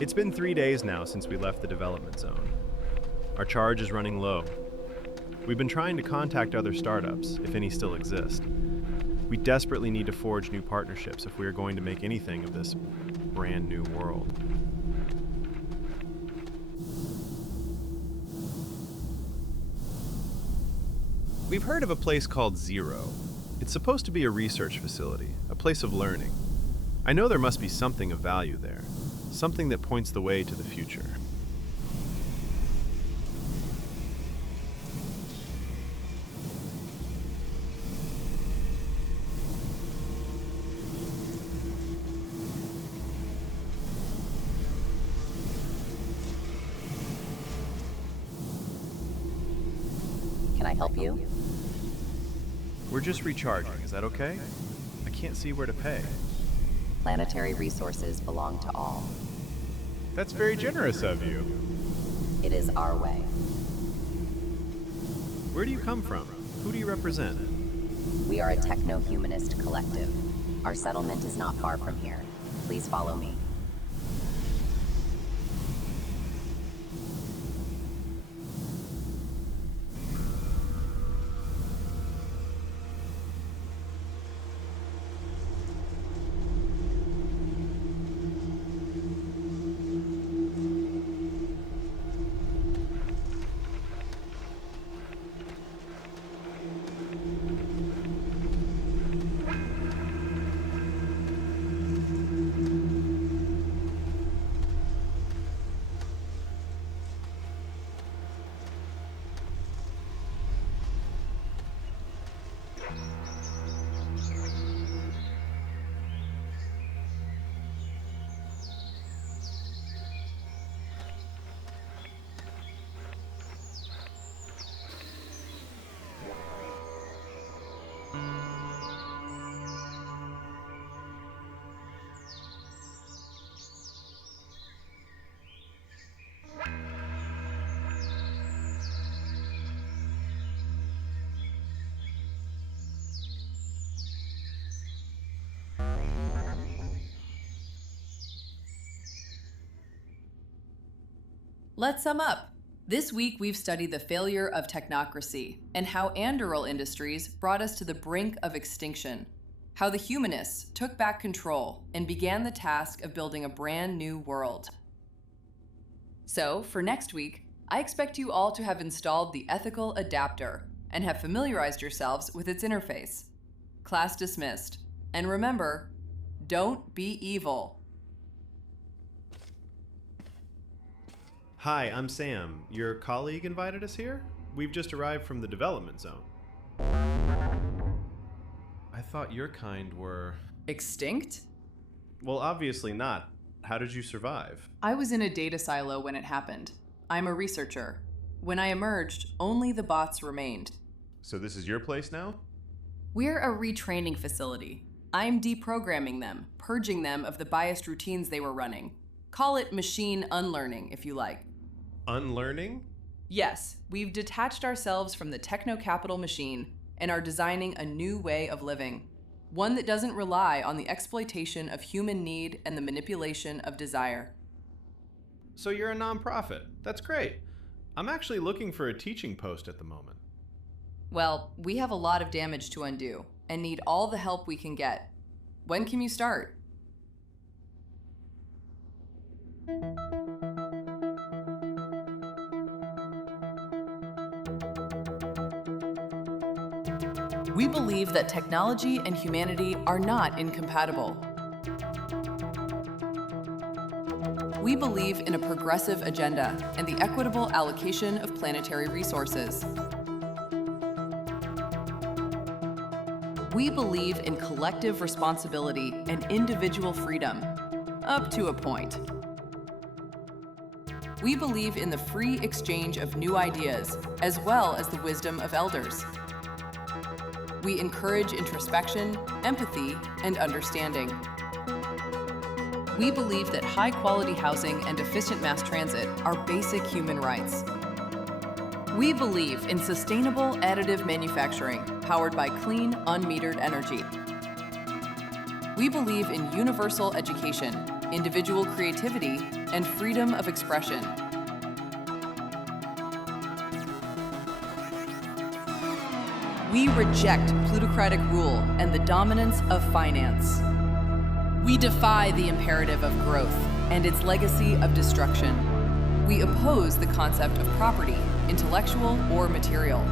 It's been 3 days now since we left the development zone. Our charge is running low. We've been trying to contact other startups, if any still exist. We desperately need to forge new partnerships if we are going to make anything of this brand new world. We've heard of a place called Xero. It's supposed to be a research facility, a place of learning. I know there must be something of value there, something that points the way to the future. Can I help you? We're just recharging, is that okay? I can't see where to pay. Planetary resources belong to all. That's very generous of you. It is our way. Where do you come from? Who do you represent? We are a techno-humanist collective. Our settlement is not far from here. Please follow me. Let's sum up. This week, we've studied the failure of technocracy and how Anduril Industries brought us to the brink of extinction. How the humanists took back control and began the task of building a brand new world. So, for next week, I expect you all to have installed the ethical adapter and have familiarized yourselves with its interface. Class dismissed. And remember, don't be evil. Hi, I'm Sam. Your colleague invited us here? We've just arrived from the development zone. I thought your kind were... Extinct? Well, obviously not. How did you survive? I was in a data silo when it happened. I'm a researcher. When I emerged, only the bots remained. So this is your place now? We're a retraining facility. I'm deprogramming them, purging them of the biased routines they were running. Call it machine unlearning, if you like. Unlearning? Yes, we've detached ourselves from the techno-capital machine and are designing a new way of living. One that doesn't rely on the exploitation of human need and the manipulation of desire. So you're a nonprofit. That's great. I'm actually looking for a teaching post at the moment. Well, we have a lot of damage to undo and need all the help we can get. When can you start? We believe that technology and humanity are not incompatible. We believe in a progressive agenda and the equitable allocation of planetary resources. We believe in collective responsibility and individual freedom, up to a point. We believe in the free exchange of new ideas, as well as the wisdom of elders. We encourage introspection, empathy, and understanding. We believe that high-quality housing and efficient mass transit are basic human rights. We believe in sustainable additive manufacturing powered by clean, unmetered energy. We believe in universal education individual creativity, and freedom of expression. We reject plutocratic rule and the dominance of finance. We defy the imperative of growth and its legacy of destruction. We oppose the concept of property, intellectual or material.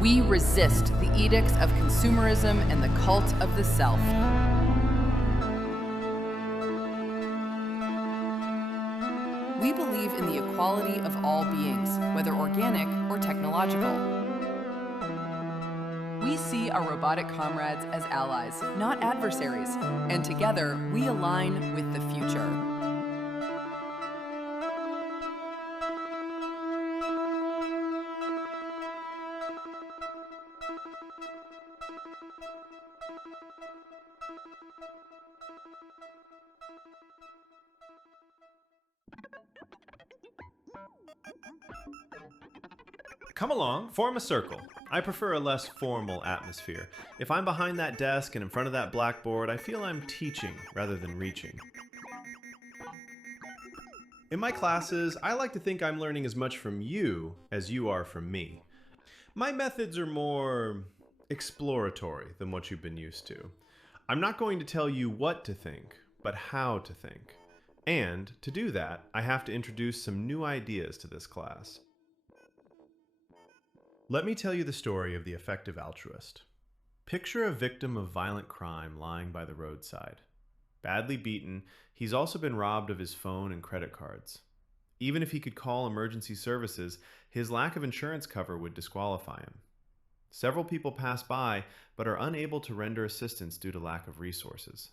We resist the edicts of consumerism and the cult of the self. We believe in the equality of all beings, whether organic or technological. We see our robotic comrades as allies, not adversaries, and together we align with the future. Come along, form a circle. I prefer a less formal atmosphere. If I'm behind that desk and in front of that blackboard, I feel I'm teaching rather than reaching. In my classes, I like to think I'm learning as much from you as you are from me. My methods are more exploratory than what you've been used to. I'm not going to tell you what to think, but how to think. And to do that, I have to introduce some new ideas to this class. Let me tell you the story of the effective altruist. Picture a victim of violent crime lying by the roadside. Badly beaten, he's also been robbed of his phone and credit cards. Even if he could call emergency services, his lack of insurance cover would disqualify him. Several people pass by, but are unable to render assistance due to lack of resources.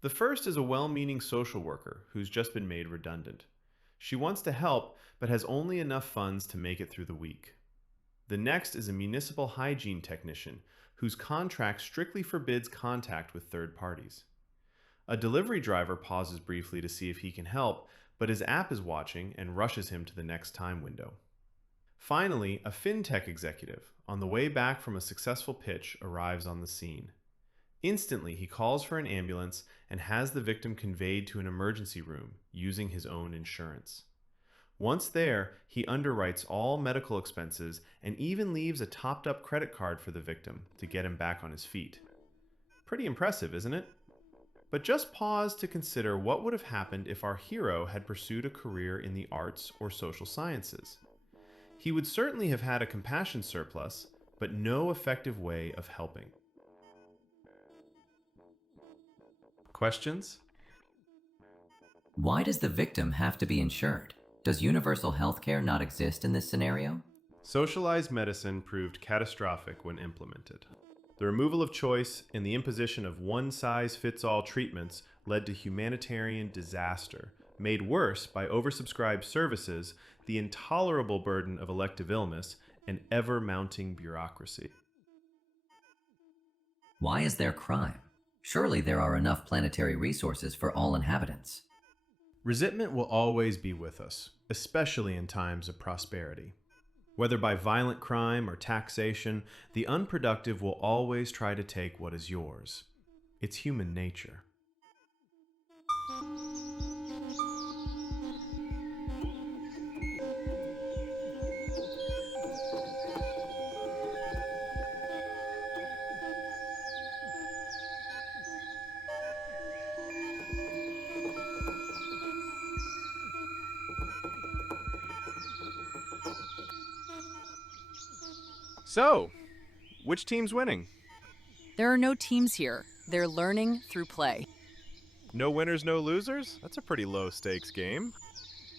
The first is a well-meaning social worker who's just been made redundant. She wants to help, but has only enough funds to make it through the week. The next is a municipal hygiene technician whose contract strictly forbids contact with third parties. A delivery driver pauses briefly to see if he can help, but his app is watching and rushes him to the next time window. Finally, a fintech executive, on the way back from a successful pitch, arrives on the scene. Instantly, he calls for an ambulance and has the victim conveyed to an emergency room using his own insurance. Once there, he underwrites all medical expenses and even leaves a topped-up credit card for the victim to get him back on his feet. Pretty impressive, isn't it? But just pause to consider what would have happened if our hero had pursued a career in the arts or social sciences. He would certainly have had a compassion surplus, but no effective way of helping. Questions? Why does the victim have to be insured? Does universal healthcare not exist in this scenario? Socialized medicine proved catastrophic when implemented. The removal of choice and the imposition of one-size-fits-all treatments led to humanitarian disaster, made worse by oversubscribed services, the intolerable burden of elective illness, and ever-mounting bureaucracy. Why is there crime? Surely there are enough planetary resources for all inhabitants. Resentment will always be with us, especially in times of prosperity. Whether by violent crime or taxation, the unproductive will always try to take what is yours. It's human nature. So, which team's winning? There are no teams here. They're learning through play. No winners, no losers? That's a pretty low-stakes game.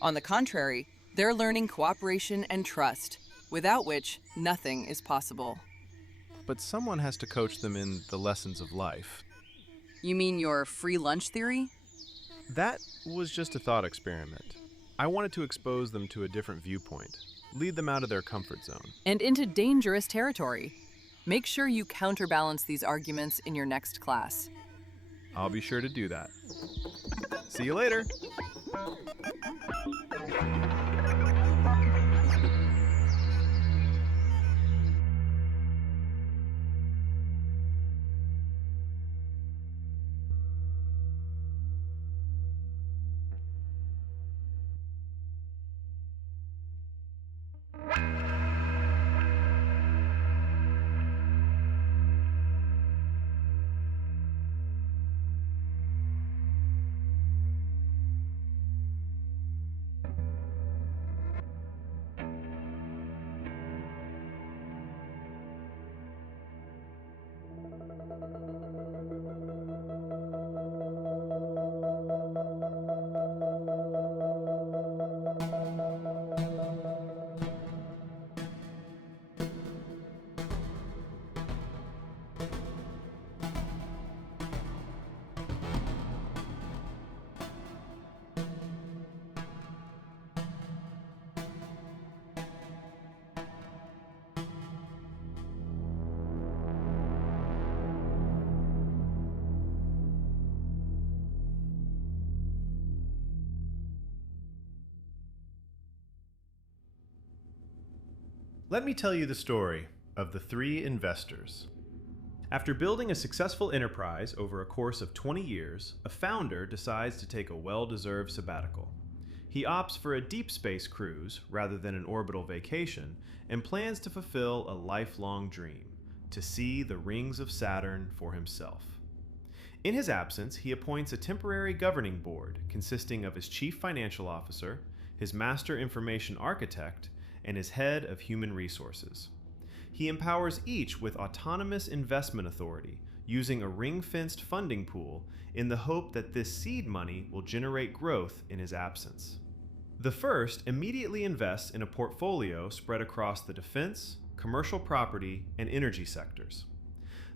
On the contrary, they're learning cooperation and trust, without which nothing is possible. But someone has to coach them in the lessons of life. You mean your free lunch theory? That was just a thought experiment. I wanted to expose them to a different viewpoint, lead them out of their comfort zone. And into dangerous territory. Make sure you counterbalance these arguments in your next class. I'll be sure to do that. See you later. Let me tell you the story of the three investors. After building a successful enterprise over a course of 20 years, a founder decides to take a well-deserved sabbatical. He opts for a deep space cruise rather than an orbital vacation and plans to fulfill a lifelong dream, to see the rings of Saturn for himself. In his absence, he appoints a temporary governing board consisting of his chief financial officer, his master information architect, and his head of human resources. He empowers each with autonomous investment authority, using a ring-fenced funding pool in the hope that this seed money will generate growth in his absence. The first immediately invests in a portfolio spread across the defense, commercial property, and energy sectors.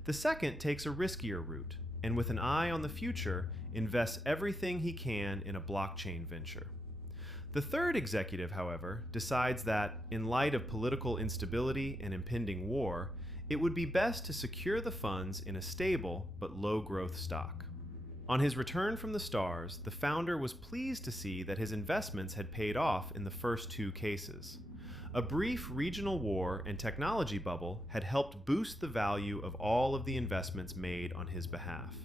The second takes a riskier route, and with an eye on the future, invests everything he can in a blockchain venture. The third executive, however, decides that, in light of political instability and impending war, it would be best to secure the funds in a stable but low-growth stock. On his return from the stars, the founder was pleased to see that his investments had paid off in the first two cases. A brief regional war and technology bubble had helped boost the value of all of the investments made on his behalf.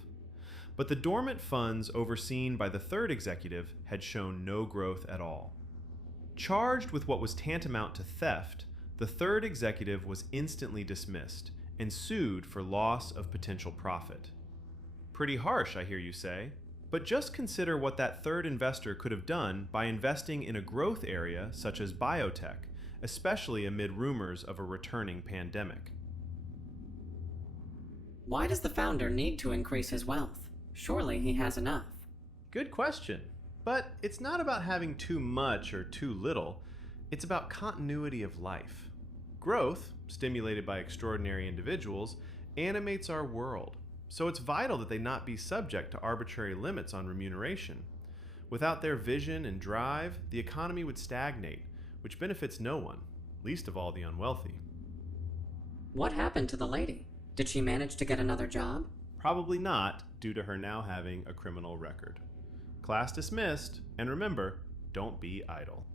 But the dormant funds overseen by the third executive had shown no growth at all. Charged with what was tantamount to theft, the third executive was instantly dismissed and sued for loss of potential profit. Pretty harsh, I hear you say, but just consider what that third investor could have done by investing in a growth area such as biotech, especially amid rumors of a returning pandemic. Why does the founder need to increase his wealth? Surely he has enough. Good question. But it's not about having too much or too little. It's about continuity of life. Growth, stimulated by extraordinary individuals, animates our world. So it's vital that they not be subject to arbitrary limits on remuneration. Without their vision and drive, the economy would stagnate, which benefits no one, least of all the unwealthy. What happened to the lady? Did she manage to get another job? Probably not, due to her now having a criminal record. Class dismissed, and remember, don't be idle.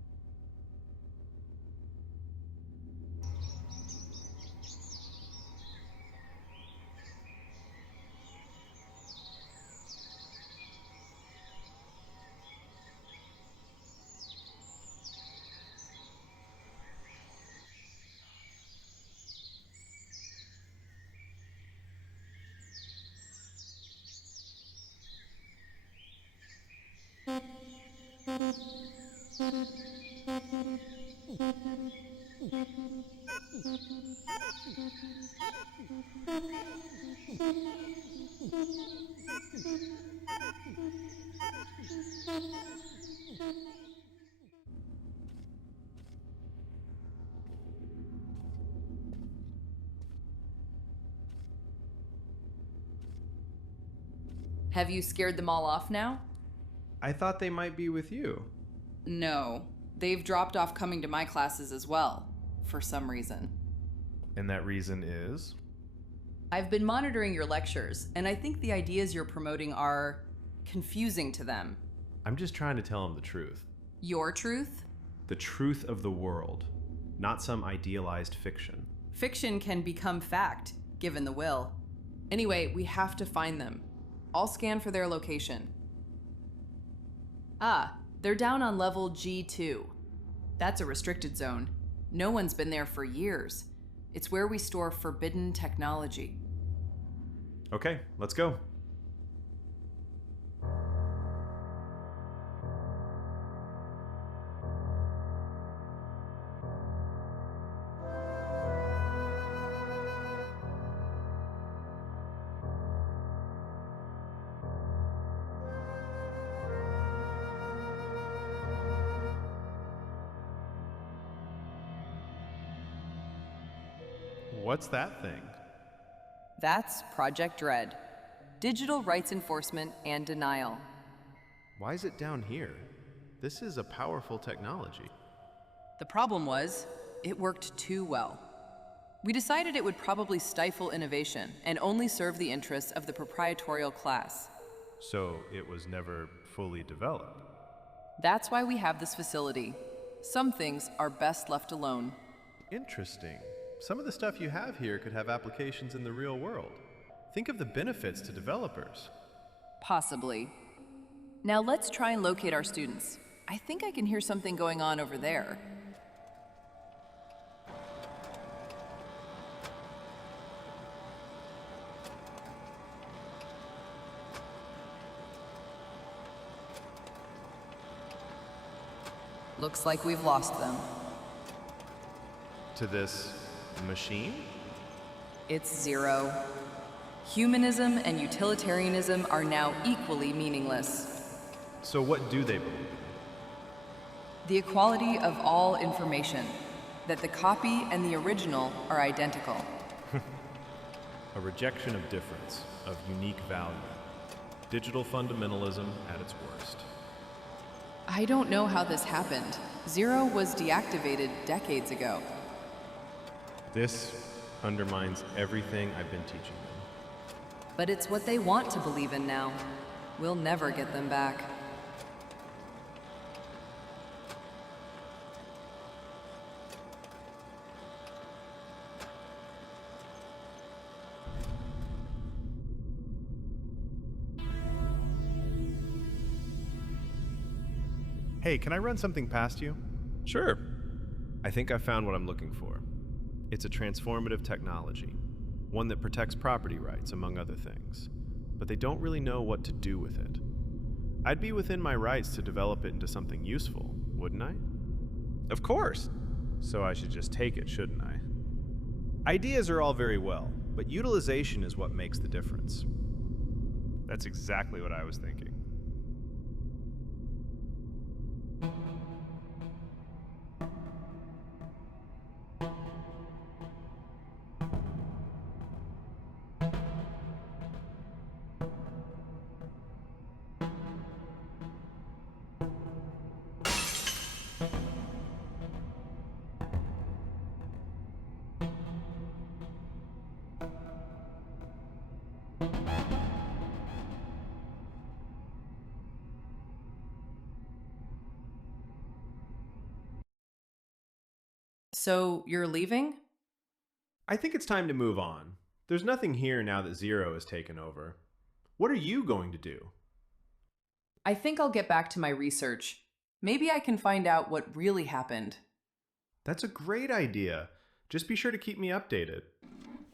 Have you scared them all off now? I thought they might be with you. No. They've dropped off coming to my classes as well, for some reason. And that reason is? I've been monitoring your lectures, and I think the ideas you're promoting are confusing to them. I'm just trying to tell them the truth. Your truth? The truth of the world, not some idealized fiction. Fiction can become fact, given the will. Anyway, we have to find them. I'll scan for their location. Ah, they're down on level G2. That's a restricted zone. No one's been there for years. It's where we store forbidden technology. Okay, let's go. What's that thing? That's Project Dread. Digital rights enforcement and denial. Why is it down here? This is a powerful technology. The problem was, it worked too well. We decided it would probably stifle innovation and only serve the interests of the proprietorial class. So it was never fully developed. That's why we have this facility. Some things are best left alone. Interesting. Some of the stuff you have here could have applications in the real world. Think of the benefits to developers. Possibly. Now let's try and locate our students. I think I can hear something going on over there. Looks like we've lost them. To this machine? It's Xero. Humanism and utilitarianism are now equally meaningless. So what do they believe? The equality of all information, that the copy and the original are identical. A rejection of difference, of unique value. Digital fundamentalism at its worst. I don't know how this happened. Xero was deactivated decades ago. This undermines everything I've been teaching them. But it's what they want to believe in now. We'll never get them back. Hey, can I run something past you? Sure. I think I found what I'm looking for. It's a transformative technology, one that protects property rights, among other things. But they don't really know what to do with it. I'd be within my rights to develop it into something useful, wouldn't I? Of course. So I should just take it, shouldn't I? Ideas are all very well, but utilization is what makes the difference. That's exactly what I was thinking. So, you're leaving? I think it's time to move on. There's nothing here now that Xero has taken over. What are you going to do? I think I'll get back to my research. Maybe I can find out what really happened. That's a great idea. Just be sure to keep me updated.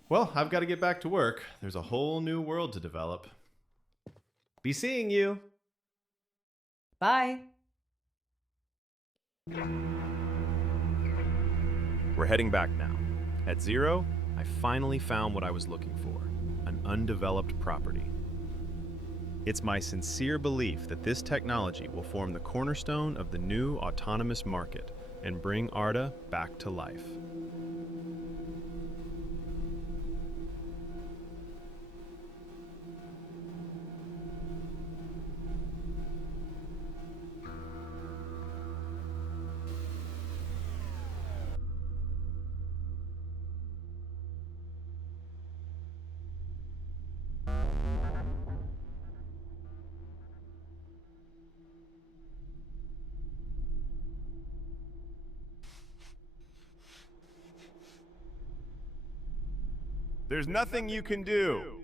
Well, I've got to get back to work. There's a whole new world to develop. Be seeing you. Bye. We're heading back now. At Xero, I finally found what I was looking for, an undeveloped property. It's my sincere belief that this technology will form the cornerstone of the new autonomous market and bring Arda back to life. There's nothing you can do.